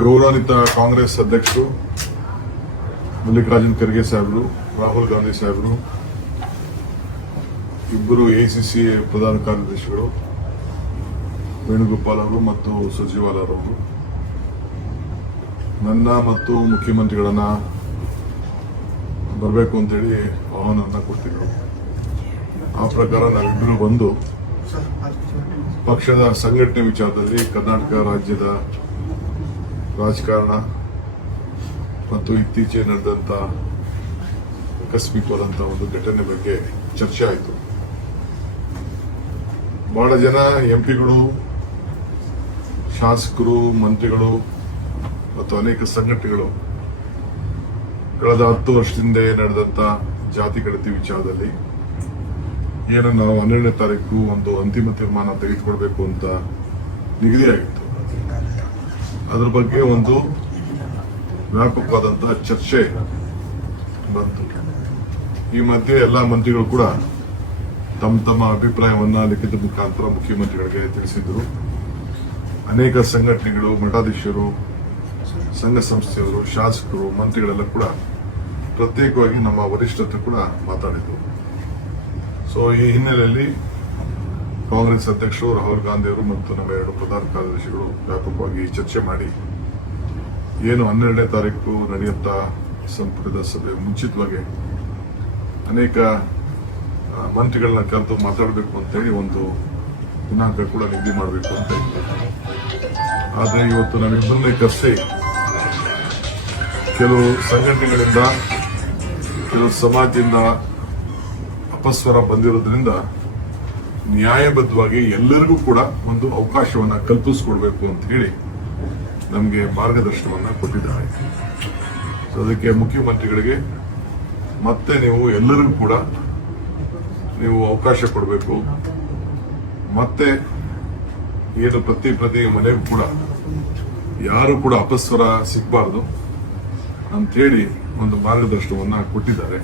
ಗೌರವಾನ್ವಿತ ಕಾಂಗ್ರೆಸ್ ಅಧ್ಯಕ್ಷರು ಮಲ್ಲಿಕಾರ್ಜುನ್ ಖರ್ಗೆ ಸಾಹೇಬರು, ರಾಹುಲ್ ಗಾಂಧಿ ಸಾಹೇಬರು, ಇಬ್ಬರು ಎಐಸಿಸಿ ಪ್ರಧಾನ ಕಾರ್ಯದರ್ಶಿಗಳು ವೇಣುಗೋಪಾಲ್ ಅವರು ಮತ್ತು ಸುರ್ಜೇವಾಲಾ ಅವರು ನನ್ನ ಮತ್ತು ಮುಖ್ಯಮಂತ್ರಿಗಳನ್ನ ಬರಬೇಕು ಅಂತೇಳಿ ಆಹ್ವಾನವನ್ನು ಕೊಟ್ಟಿದ್ರು. ಆ ಪ್ರಕಾರ ನಾವಿಬ್ಬರು ಬಂದು ಪಕ್ಷದ ಸಂಘಟನೆ ವಿಚಾರದಲ್ಲಿ ಕರ್ನಾಟಕ ರಾಜ್ಯದ ರಾಜಕಾರಣ ಮತ್ತು ಇತ್ತೀಚೆಗೆ ನಡೆದಂತ ಆಕಸ್ಮಿಕವಾದಂತಹ ಒಂದು ಘಟನೆ ಬಗ್ಗೆ ಚರ್ಚೆ ಆಯಿತು. ಬಹಳ ಜನ ಎಂಪಿಗಳು, ಶಾಸಕರು, ಮಂತ್ರಿಗಳು ಮತ್ತು ಅನೇಕ ಸಂಘಟನೆಗಳು ಕಳೆದ 10 ವರ್ಷದಿಂದ ನಡೆದಂತ ಜಾತಿ ಗಣತಿ ವಿಚಾರದಲ್ಲಿ ಏನು ನಾವು 12ನೇ ತಾರೀಕು ಒಂದು ಅಂತಿಮ ತೀರ್ಮಾನ ತೆಗೆದುಕೊಳ್ಬೇಕು ಅಂತ ನಿಗದಿಯಾಗಿತ್ತು. ಅದರ ಬಗ್ಗೆ ಒಂದು ವ್ಯಾಪಕವಾದಂತಹ ಚರ್ಚೆ ಬಂತು. ಈ ಮಧ್ಯೆ ಎಲ್ಲಾ ಮಂತ್ರಿಗಳು ಕೂಡ ತಮ್ಮ ಅಭಿಪ್ರಾಯವನ್ನ ಲಿಖಿತ ಮುಖಾಂತರ ಮುಖ್ಯಮಂತ್ರಿಗಳಿಗೆ ತಿಳಿಸಿದರು. ಅನೇಕ ಸಂಘಟನೆಗಳು, ಮಠಾಧೀಶರು, ಸಂಘ ಸಂಸ್ಥೆಯವರು, ಶಾಸಕರು, ಮಂತ್ರಿಗಳೆಲ್ಲ ಕೂಡ ಪ್ರತ್ಯೇಕವಾಗಿ ನಮ್ಮ ವರಿಷ್ಠತೆ ಕೂಡ ಮಾತಾಡಿದರು. ಸೊ ಈ ಹಿನ್ನೆಲೆಯಲ್ಲಿ ಕಾಂಗ್ರೆಸ್ ಅಧ್ಯಕ್ಷರು ರಾಹುಲ್ ಗಾಂಧಿ ಅವರು ಮತ್ತು ನಮ್ಮ 2 ಪ್ರಧಾನ ಕಾರ್ಯದರ್ಶಿಗಳು ವ್ಯಾಪಕವಾಗಿ ಚರ್ಚೆ ಮಾಡಿ ಏನು 12ನೇ ತಾರೀಕು ನಡೆಯುತ್ತ ಸಂಪುಟದ ಸಭೆ ಮುಂಚಿತವಾಗಿ ಅನೇಕ ಮಂತ್ರಿಗಳನ್ನ ಕರೆದು ಮಾತಾಡಬೇಕು ಅಂತೇಳಿ ಒಂದು ದಿನಾಂಕ ಕೂಡ ನಿಗದಿ ಮಾಡಬೇಕು ಅಂತ ಇತ್ತು. ಆದರೆ ಇವತ್ತು ನಾವಿಬ್ಬರನ್ನೇ ಕರೆಸಿ ಕೆಲವು ಸಂಘಟನೆಗಳಿಂದ, ಕೆಲವು ಸಮಾಜದಿಂದ ಅಪಸ್ವರ ಬಂದಿರೋದ್ರಿಂದ ನ್ಯಾಯಬದ್ಧವಾಗಿ ಎಲ್ಲರಿಗೂ ಕೂಡ ಒಂದು ಅವಕಾಶವನ್ನ ಕಲ್ಪಿಸಿಕೊಡ್ಬೇಕು ಅಂತ ಹೇಳಿ ನಮಗೆ ಮಾರ್ಗದರ್ಶನವನ್ನ ಕೊಟ್ಟಿದ್ದಾರೆ. ಅದಕ್ಕೆ ಮುಖ್ಯಮಂತ್ರಿಗಳಿಗೆ ಮತ್ತೆ ನೀವು ಎಲ್ಲರಿಗೂ ಕೂಡ ನೀವು ಅವಕಾಶ ಕೊಡಬೇಕು, ಮತ್ತೆ ಏನು ಪ್ರತಿ ಮನೆಗೂ ಕೂಡ ಯಾರು ಕೂಡ ಅಪಸ್ವರ ಸಿಗಬಾರದು ಅಂತೇಳಿ ಒಂದು ಮಾರ್ಗದರ್ಶನವನ್ನ ಕೊಟ್ಟಿದ್ದಾರೆ.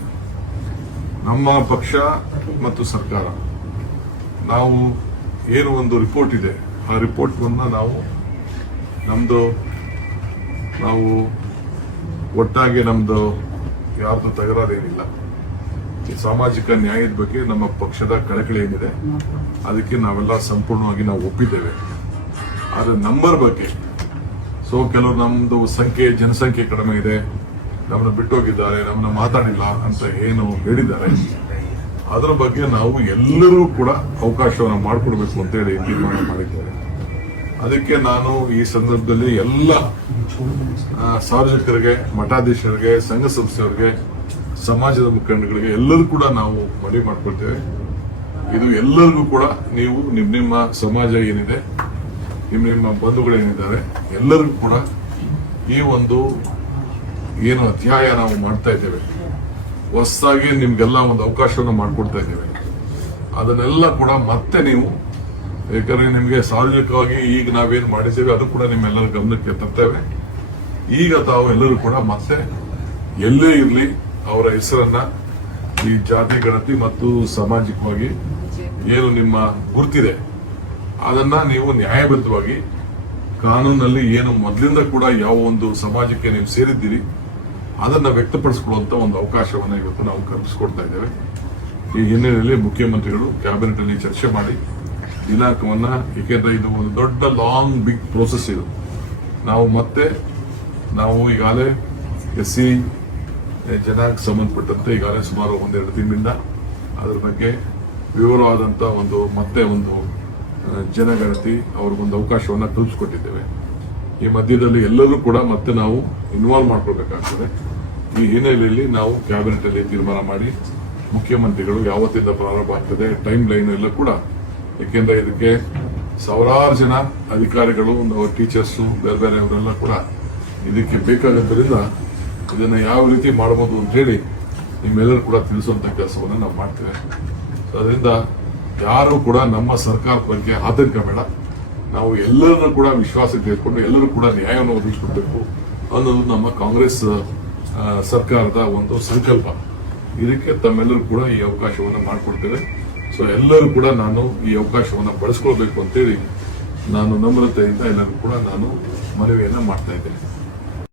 ನಮ್ಮ ಪಕ್ಷ ಮತ್ತು ಸರ್ಕಾರ ನಾವು ಏನು ಒಂದು ರಿಪೋರ್ಟ್ ಇದೆ, ಆ ರಿಪೋರ್ಟ್ವನ್ನ ನಾವು ಒಟ್ಟಾಗಿ ನಮ್ದು ಯಾರ್ದು ತಕರಾರೇನಿಲ್ಲ. ಈ ಸಾಮಾಜಿಕ ನ್ಯಾಯದ ಬಗ್ಗೆ ನಮ್ಮ ಪಕ್ಷದ ಕಳಕಳಿ ಏನಿದೆ ಅದಕ್ಕೆ ನಾವೆಲ್ಲ ಸಂಪೂರ್ಣವಾಗಿ ನಾವು ಒಪ್ಪಿದ್ದೇವೆ. ಆದರೆ ನಂಬರ್ ಬಗ್ಗೆ ಕೆಲವರು ನಮ್ದು ಜನಸಂಖ್ಯೆ ಕಡಿಮೆ ಇದೆ, ನಮ್ಮನ್ನು ಬಿಟ್ಟೋಗಿದ್ದಾರೆ, ನಮ್ಮನ್ನ ಮಾತಾಡಿಲ್ಲ ಅಂತ ಏನು ಹೇಳಿದ್ದಾರೆ, ಅದರ ಬಗ್ಗೆ ನಾವು ಎಲ್ಲರೂ ಕೂಡ ಅವಕಾಶವನ್ನು ಮಾಡಿಕೊಡ್ಬೇಕು ಅಂತೇಳಿ ತೀರ್ಮಾನ ಮಾಡಿದ್ದೇವೆ. ಅದಕ್ಕೆ ನಾನು ಈ ಸಂದರ್ಭದಲ್ಲಿ ಎಲ್ಲ ಸಾರ್ವಜನಿಕರಿಗೆ, ಮಠಾಧೀಶರಿಗೆ, ಸಂಘ ಸಂಸ್ಥೆಯವರಿಗೆ, ಸಮಾಜದ ಮುಖಂಡಗಳಿಗೆ ಎಲ್ಲರೂ ಕೂಡ ನಾವು ಮನವಿ ಮಾಡ್ಕೊಳ್ತೇವೆ. ಇದು ಎಲ್ಲರಿಗೂ ಕೂಡ ನೀವು ನಿಮ್ಮ ಸಮಾಜ ಏನಿದೆ, ನಿಮ್ಮ ಬಂಧುಗಳೇನಿದ್ದಾರೆ ಎಲ್ಲರಿಗೂ ಕೂಡ ಈ ಒಂದು ಏನು ಅಧ್ಯಾಯ ನಾವು ಮಾಡ್ತಾ ಇದ್ದೇವೆ, ಹೊಸದಾಗಿ ನಿಮ್ಗೆಲ್ಲ ಒಂದು ಅವಕಾಶವನ್ನು ಮಾಡಿಕೊಡ್ತಾ ಇದ್ದೇವೆ. ಅದನ್ನೆಲ್ಲ ಕೂಡ ಮತ್ತೆ ನೀವು, ಯಾಕಂದ್ರೆ ನಿಮಗೆ ಸಾರ್ವಜನಿಕವಾಗಿ ಈಗ ನಾವೇನು ಮಾಡಿದ್ದೇವೆ ಅದು ಕೂಡ ನಿಮ್ಮೆಲ್ಲರ ಗಮನಕ್ಕೆ ತರ್ತೇವೆ. ಈಗ ತಾವು ಎಲ್ಲರೂ ಕೂಡ ಮತ್ತೆ ಎಲ್ಲೇ ಇರಲಿ ಅವರ ಹೆಸರನ್ನ ಈ ಜಾತಿ ಗಣತಿ ಮತ್ತು ಸಾಮಾಜಿಕವಾಗಿ ಏನು ನಿಮ್ಮ ಗುರುತಿದೆ ಅದನ್ನ ನೀವು ನ್ಯಾಯಬದ್ಧವಾಗಿ ಕಾನೂನಲ್ಲಿ ಏನು ಮೊದಲಿಂದ ಕೂಡ ಯಾವ ಒಂದು ಸಮಾಜಕ್ಕೆ ನೀವು ಸೇರಿದ್ದೀರಿ ಅದನ್ನ ವ್ಯಕ್ತಪಡಿಸಿಕೊಳ್ಳುವಂತ ಒಂದು ಅವಕಾಶವನ್ನ ಇವತ್ತು ನಾವು ಕಲ್ಪಿಸಿಕೊಡ್ತಾ ಇದ್ದೇವೆ. ಈ ಹಿನ್ನೆಲೆಯಲ್ಲಿ ಮುಖ್ಯಮಂತ್ರಿಗಳು ಕ್ಯಾಬಿನೆಟ್ ಅಲ್ಲಿ ಚರ್ಚೆ ಮಾಡಿ ದಿನಾಂಕವನ್ನ, ಏಕೆಂದ್ರೆ ಇದು ಒಂದು ದೊಡ್ಡ ಬಿಗ್ ಪ್ರೋಸೆಸ್ ಇದು. ನಾವು ಈಗಾಗಲೇ SC ಜನಾಂಗ ಸಂಬಂಧಪಟ್ಟಂತೆ ಈಗಾಗಲೇ ಸುಮಾರು 1-2 ದಿನದಿಂದ ಅದರ ಬಗ್ಗೆ ವಿವರವಾದಂತ ಒಂದು ಜನಗಣತಿ ಅವ್ರಿಗೊಂದು ಅವಕಾಶವನ್ನ ಕಲ್ಪಿಸಿಕೊಟ್ಟಿದ್ದೇವೆ. ಈ ಮಧ್ಯದಲ್ಲಿ ಎಲ್ಲರೂ ಕೂಡ ಮತ್ತೆ ನಾವು ಇನ್ವಾಲ್ವ್ ಮಾಡ್ಕೊಳ್ಬೇಕಾಗ್ತದೆ. ಈ ಹಿನ್ನೆಲೆಯಲ್ಲಿ ನಾವು ಕ್ಯಾಬಿನೆಟ್ ಅಲ್ಲಿ ತೀರ್ಮಾನ ಮಾಡಿ ಮುಖ್ಯಮಂತ್ರಿಗಳು ಯಾವತ್ತಿಂದ ಪ್ರಾರಂಭ ಆಗ್ತದೆ, ಟೈಮ್ ಲೈನ್ ಎಲ್ಲ ಕೂಡ, ಯಾಕೆಂದ್ರೆ ಇದಕ್ಕೆ ಸಾವಿರಾರು ಜನ ಅಧಿಕಾರಿಗಳು, ಟೀಚರ್ಸ್, ಬೇರೆ ಅವರೆಲ್ಲ ಕೂಡ ಇದಕ್ಕೆ ಬೇಕಾಗಿದ್ದರಿಂದ ಇದನ್ನ ಯಾವ ರೀತಿ ಮಾಡಬಹುದು ಅಂತ ಹೇಳಿ ನಿಮ್ಮೆಲ್ಲರೂ ಕೂಡ ತಿಳಿಸುವಂತ ಕೆಲಸವನ್ನು ನಾವು ಮಾಡ್ತೇವೆ. ಅದರಿಂದ ಯಾರು ಕೂಡ ನಮ್ಮ ಸರ್ಕಾರದ ಬಗ್ಗೆ ಆತಂಕ ಬೇಡ. ನಾವು ಎಲ್ಲರನ್ನೂ ಕೂಡ ವಿಶ್ವಾಸಕ್ಕೆ ತೆಗೆದುಕೊಂಡು ಎಲ್ಲರೂ ಕೂಡ ನ್ಯಾಯವನ್ನು ಒದಗಿಸಿಕೊಡ್ಬೇಕು ಅನ್ನೋದು ನಮ್ಮ ಕಾಂಗ್ರೆಸ್ ಸರ್ಕಾರದ ಒಂದು ಸಂಕಲ್ಪ. ಇದಕ್ಕೆ ತಮ್ಮೆಲ್ಲರೂ ಕೂಡ ಈ ಅವಕಾಶವನ್ನು ಮಾಡಿಕೊಡ್ತೇವೆ. ಎಲ್ಲರೂ ಕೂಡ ನಾನು ಈ ಅವಕಾಶವನ್ನು ಬಳಸ್ಕೊಳ್ಬೇಕು ಅಂತೇಳಿ ನಾನು ನಮ್ರತೆಯಿಂದ ಎಲ್ಲರೂ ಕೂಡ ನಾನು ಮನವಿಯನ್ನ ಮಾಡ್ತಾ ಇದ್ದೇನೆ.